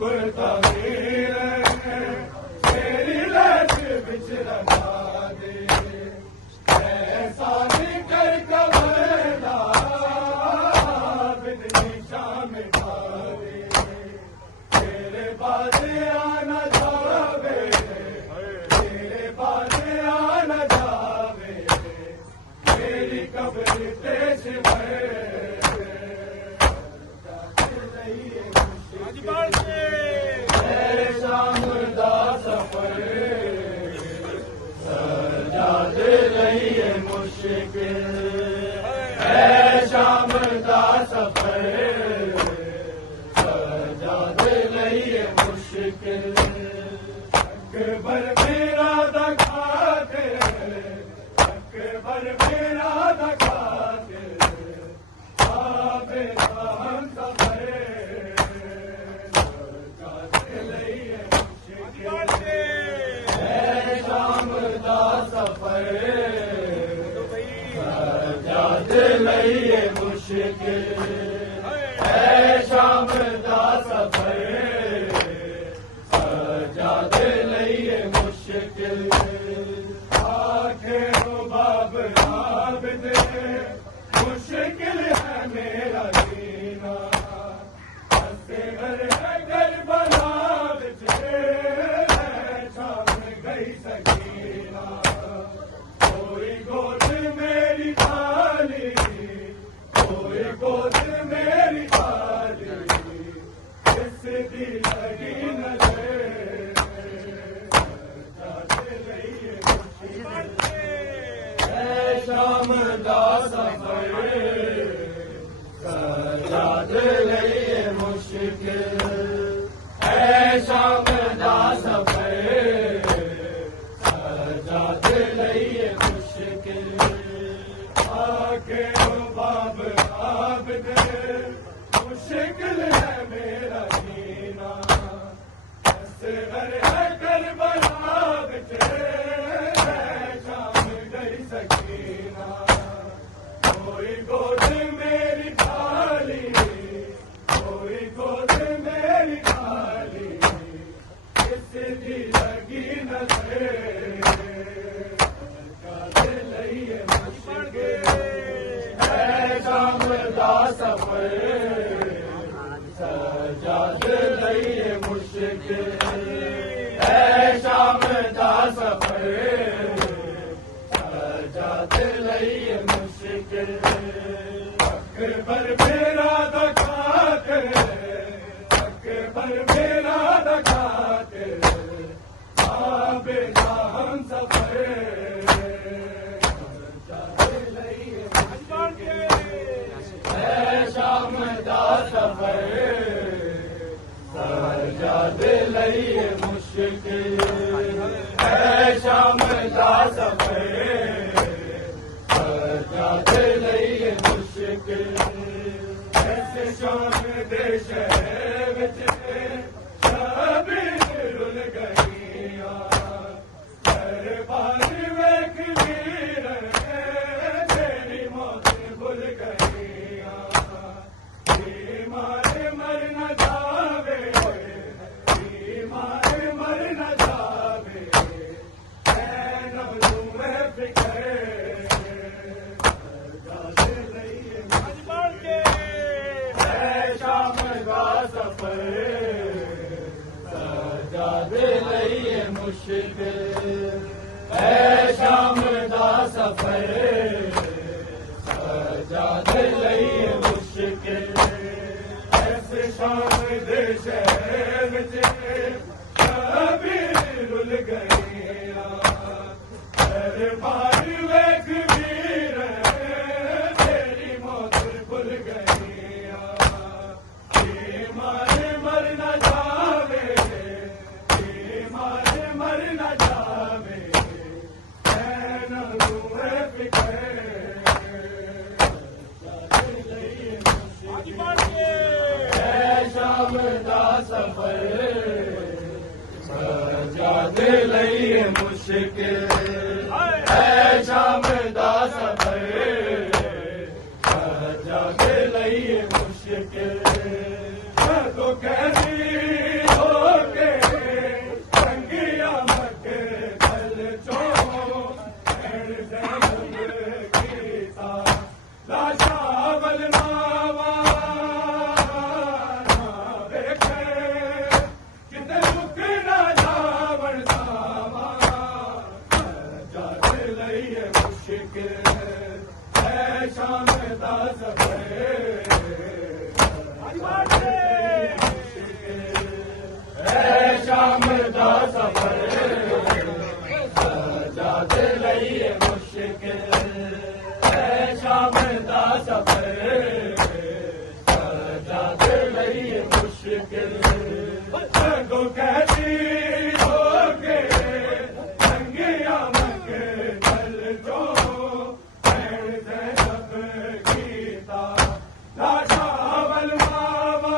कुर्ता तेरी लट बिच लगा दे ऐसा निकर कबरदा बिदनी शाम दे तेरे बाद आना जावे तेरे बाद आना जावे तेरी कब्र तेज शाम दा सफर सजाद रही है मुश्किल है शाम दा सफर सजाद रही है मुश्किल अकबर मेरा दखाते अकबर मेरा दखाते आबे हम सफर शाम दा सफर सजाद लईए मुश्किल है शाम दा सफर सजाद लईए मुश्किल आखे हो बाब आबिद मुश्किल है मेरा जीना असगर है घर बना सकीना कोई गोद मेरी थाली कोई गोद मेरी थाली किस दी लगी नजर शाम दा सफर सजाद लईए मुश्किल है शाम दा सफर सजाद लईए मुश्किल आके बाब आबिद मुश्किल है मेरा जीना असगर है करबला बिच शाम गई सकीना कोई गोद मेरी थाली कोई गोद मेरी थाली किस दी लगी नजर शाम दा सफर सजाद लईए मुश्किल है शाम दा सफर सजाद लईए मुश्किल अकबर मेरा दखाते अकबर मेरा दखाते आबे हम सफर शाम दा सफर सजाद लईए मुश्किल है शाम दा सफर सजाद लईए मुश्किल ऐसे शाम दे शहर विच शाबी रुल गईया दरबार वेख वीर तेरी मौत भुल गई मारे मर न जावे मारे मर न जावे फिक्र शाम का सफर सजाद लईए मुश्किल है शाम का सफर सजाद लईए मुश्किल शाम दे शहर विच शाबी रुल गईया दरबार वेख वीर तेरी मौत भुल गईया मारे मर न जावे मारे मर न जावे फिक्र शाम दा सफर सजाद लईए मुश्किल है शाम दा सफर सजाद लईए मुश्किल तो कहती शाम दा सफर शाम दा सफर सजादे लईए मुश्किल शाम दा सफर सजादे लईए मुश्किल गो कहती होके संगिया मक चल जो सब गीता लाशा बल मामा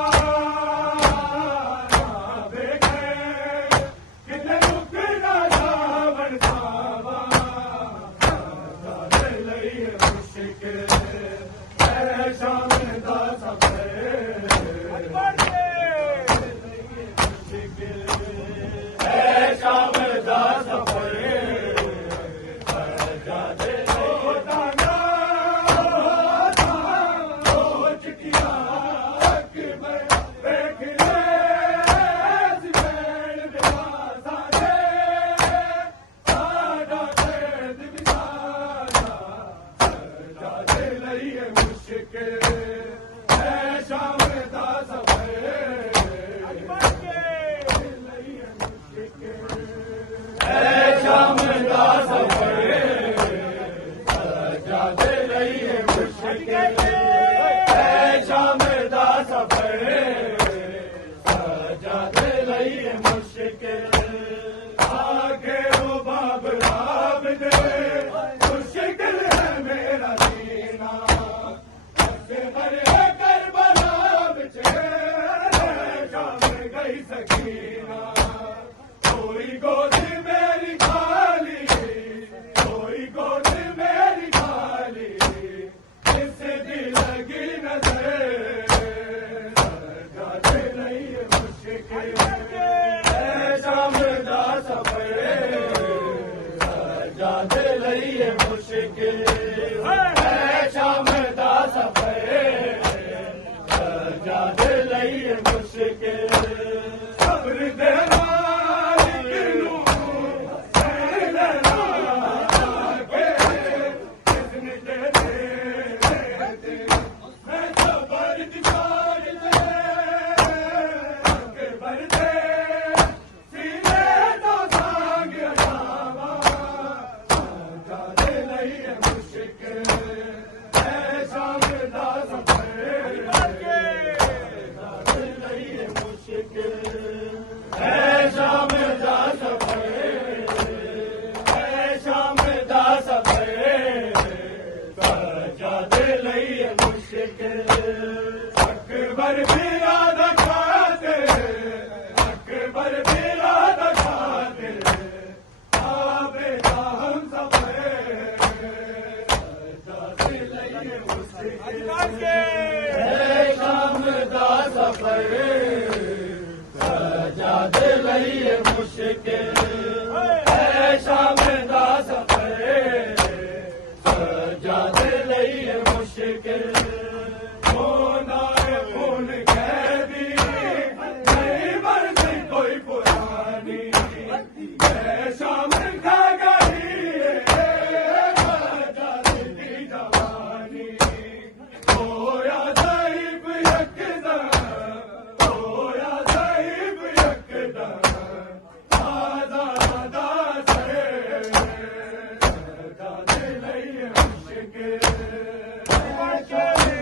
Marche!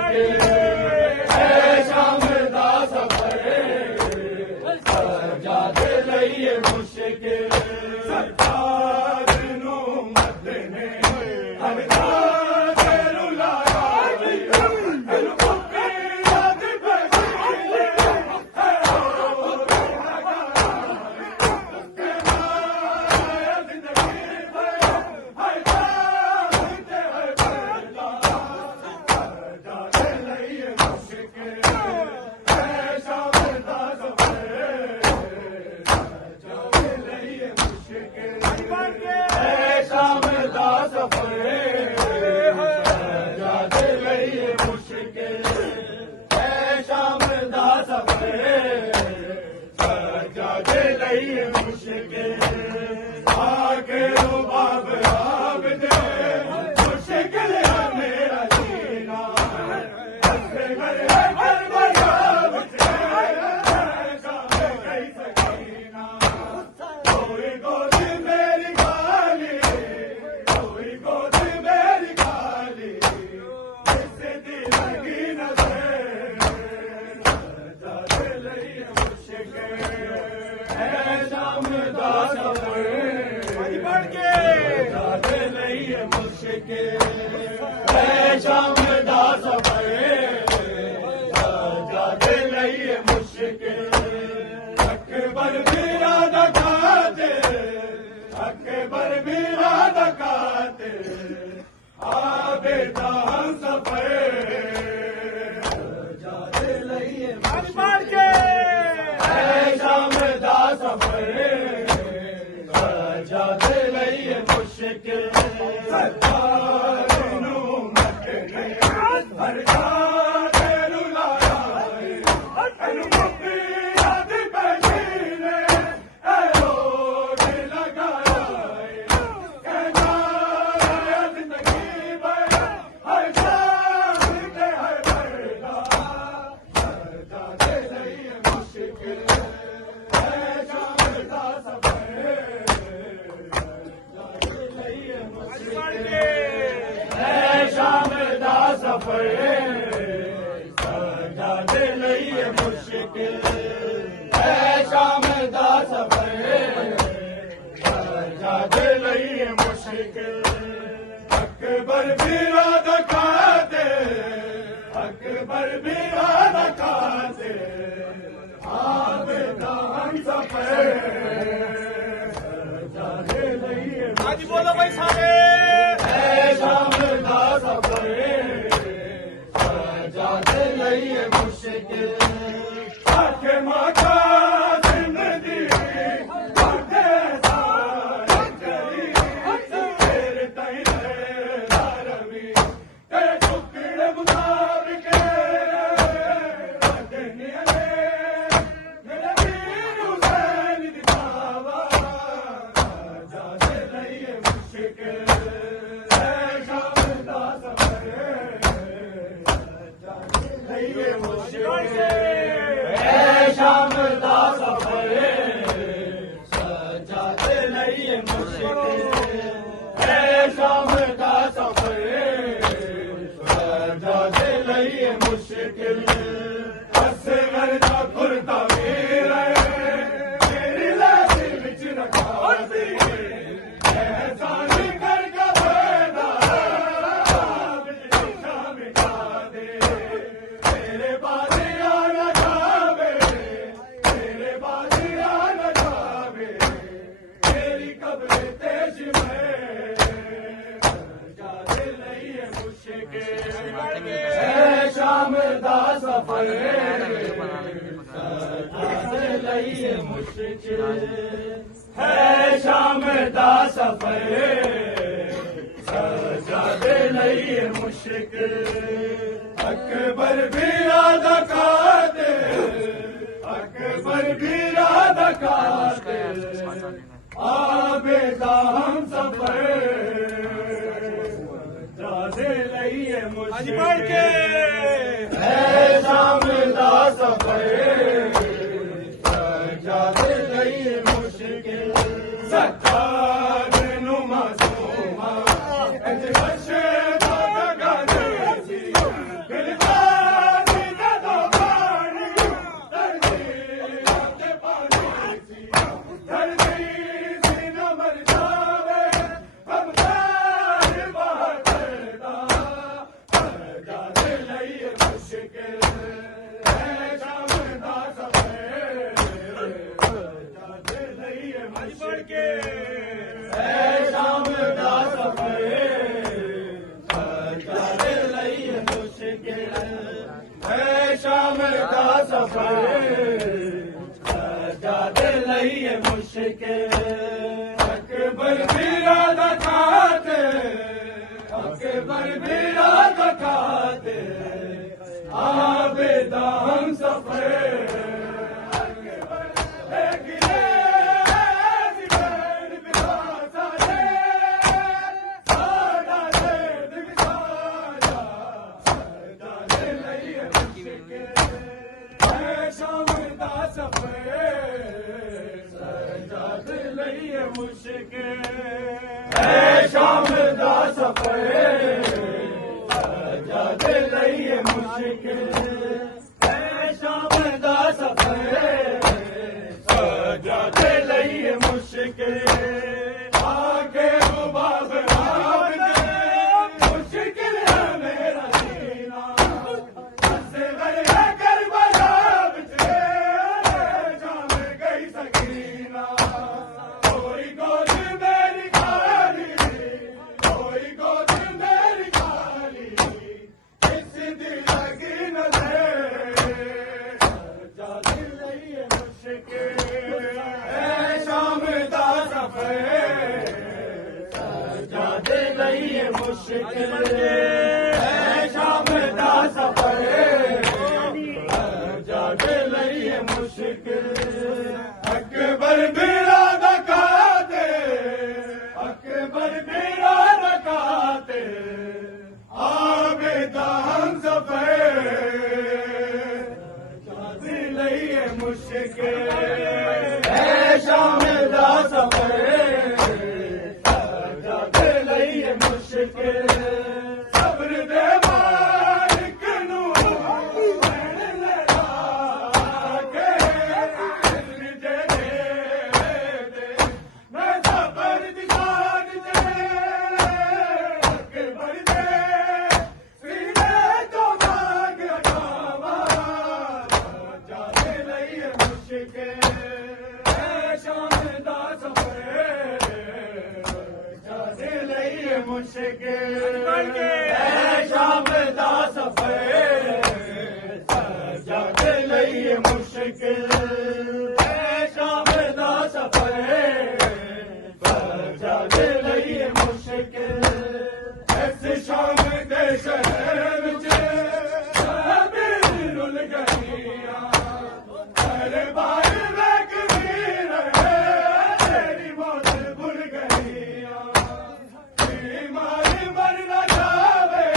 मुश्किल है शाम दा सफर साजादे लईए मुश्किल सरकार नू मत ने बोलो भाई सारे शाम दा सफर साजादे लईए मुश्किल आखे माता जिंदगी आखे सारा चली तेरे ताई रवी तेरे टुकड़े मुताबिक दुनिया मेरे वीर हुसैन दी बाबा साजादे लईए मुश्किल शाम दा सफर साजादे लईए मुश्किल शाम दा सफर साजादे लईए मुश्किल असगर दा कुर्ता वीर तेरी लाश विच रखा दी एहसान कर गवेदा मिटा दे तेरे बाजी आना जावे तेरे बाजी आना जावे तेरी कब्र तेज में जादे लईए मुश्किल है शाम दा सफर जादे लईए मुश्किल है शाम दा सफर साजादे लईए मुश्किल अकबर भी राधा काते अकबर भी राधा काते आबेदा हम सफर जादे लईए मुश्किल है शाम दा सफर जादे लईए मुश्किल सरकार नू मासूमा अज बशे दा गाने सी शाम दा सफर सजादे लईए मुश्किल अकबर बीरा दा खाते अकबर बीरा दा खाते आबेदा हम सफर शाम दा सफर सजादे लईए मुश्किल शाम दा सफर सजादे लईए मुश्किल आगे रुबाब रात दे मुश्किल है मेरा जीना असगर है करबला विच शाम गई सकीना कोई गोद मेरी खाली कोई गोद मेरी खाली इस दिल लगी न दे सजादे लईए मुश्किल शाम दा सफर सजादे लईए मुश्किल शाम दा सफर सजादे लईए मुश्किल अकबर बीरा दा खाते अकबर बीरा दा खाते आबेदा हम सफर सजादे लईए मुश्किल शाम दा सफर सजादे लईए मुश्किल सब्र दे मालिक नू मैन लगा के इल्म दे दे मैं सब्र दी जान दे अकबर दे सीने तो मांग अठावा सजादे लईए मुश्किल शाम दा सफर सजादे लईए मुश्किल शाम दा सफर सजादे लईए मुश्किल शाम दा सफर सजादे लईए मुश्किल इस शाम दे शहर विच शामिल रुल गईयां अरे बार वेख वीर तेरी मौत भुल गईयां बीमारी मर न जावे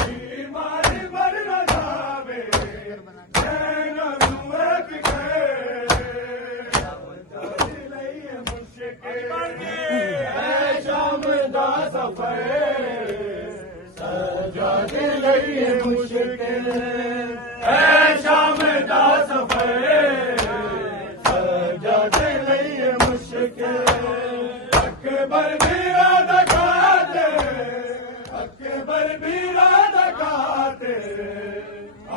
बीमारी मर न जावे नैना नू वेख के सजादे लईए मुश्किल शाम दा सफर सजादे लईए मुश्किल शाम दा सफर सजादे लईए मुश्किल अकबर बीरा दा खाते अकबर बीरा दा खाते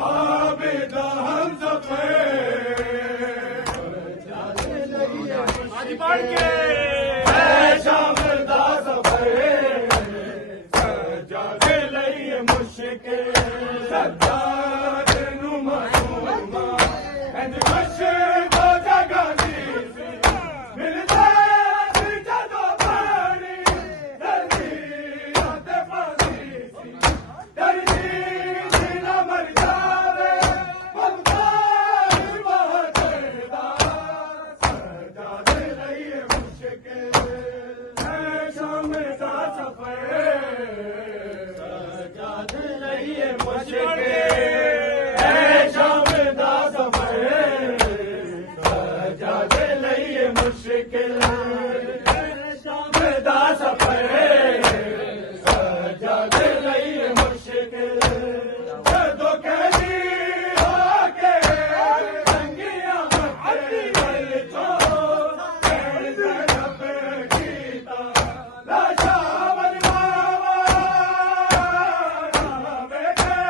आबेदा हम सफर सजादे लईए शाम दा सफर सजादे लईए मुश्किल सजाद नू मासूमा इंज मशको जगा दी मिलदा सी जदों पानी धरती ते पानी धरती न मर जावे बंदार महतेदा सजादे लईए मुश्किल शाम दा सफर सजादे लईए मुश्किल शाम दा सफर सजादे लईए मुश्किल शाम दा सफर सजादे लईए मुश्किल जदों कहदी होके संगियां अड्डी गल चो जब कीता लाशा बनवावा बेटे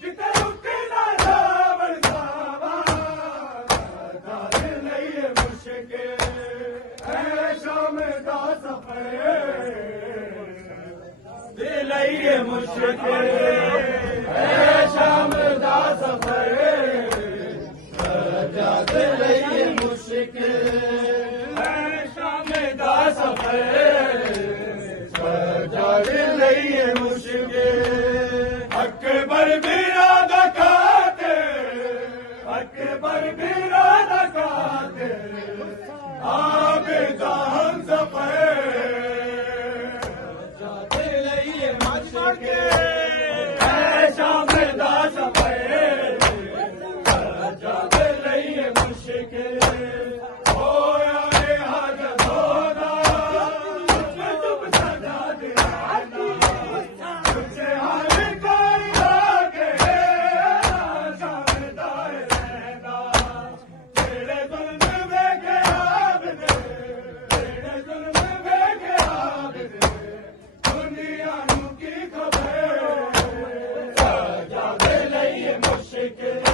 किते रुके ना जावन सावा सजादे लईए मुश्किल शाम दा सफर दे लईए मुश्किल शाम दा सफर मुश्किल